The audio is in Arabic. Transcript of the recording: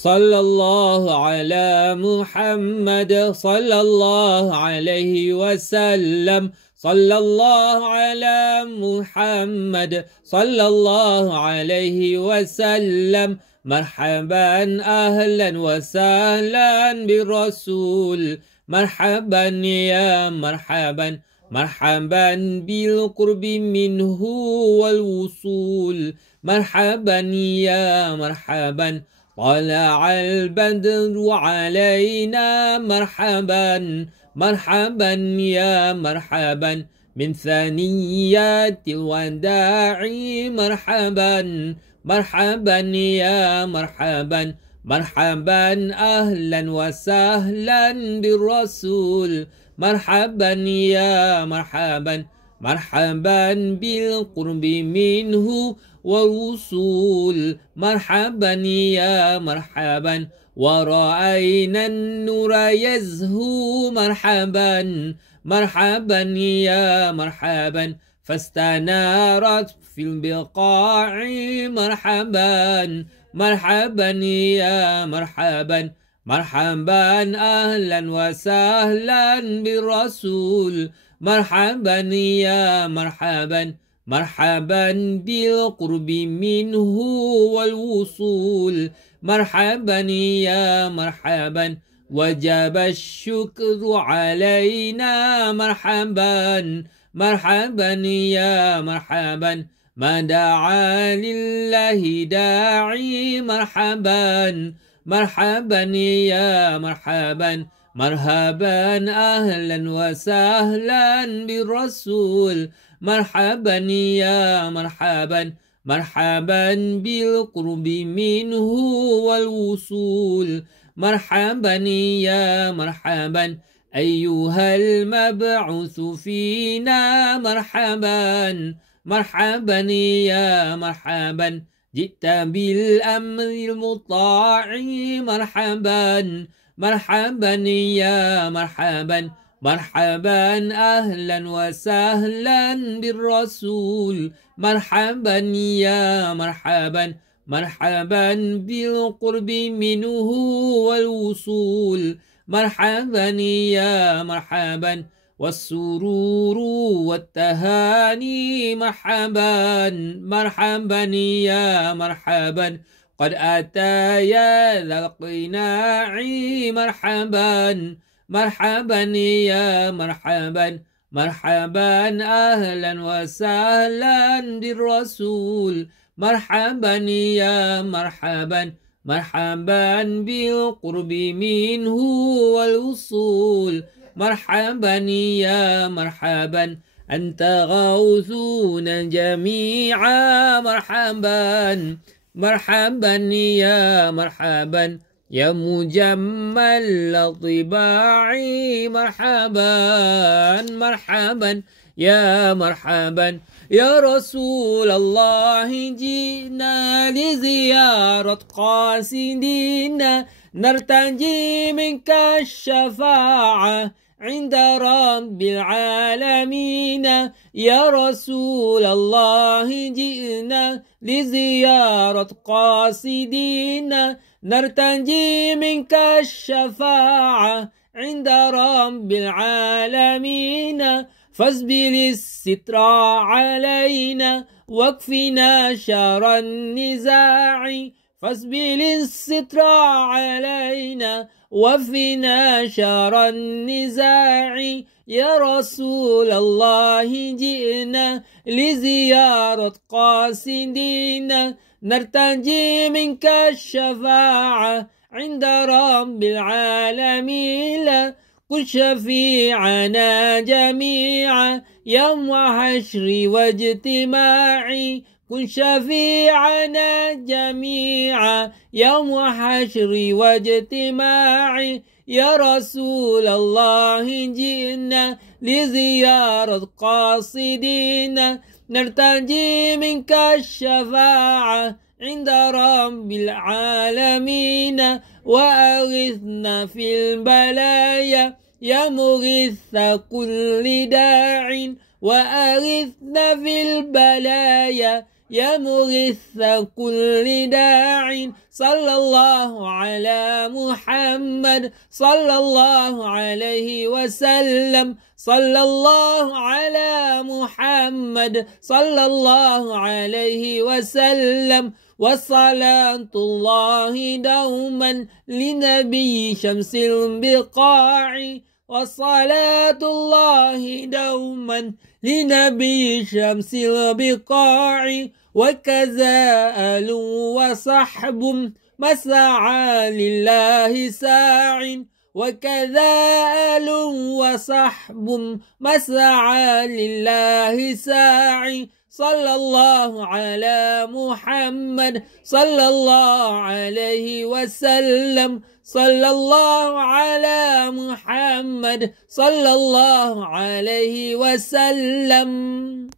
صلى الله على محمد صلى الله عليه وسلم صلى الله على محمد صلى الله عليه وسلم مرحبا أهلا وسهلا بالرسول مرحبا يا مرحبا مرحبا بالقرب منه والوصول مرحبا يا مرحبا طلع البدر علينا مرحبا مرحبا يا مرحبا من ثنيات الوداع مرحبا مرحبا يا مرحبا مرحبا أهلا وسهلا بالرسول مرحبا يا مرحبا مرحبا بالقرب منه والوصول مرحبا يا مرحبا ورأينا النور يزهو مرحبا مرحبا يا مرحبا فاستنارت في البقاع مرحبا مرحبا يا مرحبا مرحبا أهلا وسهلا بالرسول مرحبا يا مرحبا مرحبا بالقرب منه والوصول مرحبا يا مرحبا وجب الشكر علينا مرحبا مرحبا يا مرحبا ما دعا لله داعي مرحبا مرحبا يا مرحبا مرحبا أهلا وسهلا بالرسول مرحبا يا مرحبا مرحبا بالقرب منه والوصول مرحبا يا مرحبا أيها المبعوث فينا مرحبا مرحبا يا مرحبا جئت بالأمر المطاع مرحبا مرحبا يا مرحبا مرحبا أهلا وسهلا بالرسول مرحبا يا مرحبا مرحبا بالقرب منه والوصول مرحبا يا مرحبا والسرور والتهاني مرحبا مرحبا يا مرحبا قد أتى يا ذا القناع مرحبا مرحبا يا مرحبا مرحبا أهلا وسهلا بالرسول مرحبا يا مرحبا مرحبا بالقرب منه والوصول مرحبا يا مرحبا أنت غوثنا جميعا مرحبا مرحبا يا مرحبا يا مجمل طباعي مرحبا مرحبا يا مرحبا يا رسول الله جئنا لزيارة قاصدينا نرتجي منك الشفاعة عند رب العالمين يا رسول الله جئنا لزيارة قاصدينا نرتجي منك الشفاعة عند رب العالمين فاسبل الستر علينا واكفنا شر النزاع فاسبل الستر علينا وفنا شر النزاع يا رسول الله جئنا لزيارة قاصدينا نرتجي منك الشفاعة عند رب العالمين كن شفيعنا جميعا يوم حشر واجتماعي كن شفيعنا جميعا يوم حشر واجتماعي يا رسول الله جئنا لزيارة قاصدينا نرتجي منك الشفاعة عند رب العالمين وأغثنا في البلايا يا مغث كل داع وأغثنا في البلايا يا مغث كل داع صلى الله على محمد صلى الله عليه وسلم صلى الله على محمد صلى الله عليه وسلم وصلاة الله دوما لنبي شمس البقاع وصلاة الله دوما لنبي شمس البقاع وكذا آل وصحب مسعى لله ساع وكذا آل وصحب مسعى لله ساع صلى الله على محمد صلى الله عليه وسلم صلى الله على محمد صلى الله عليه وسلم.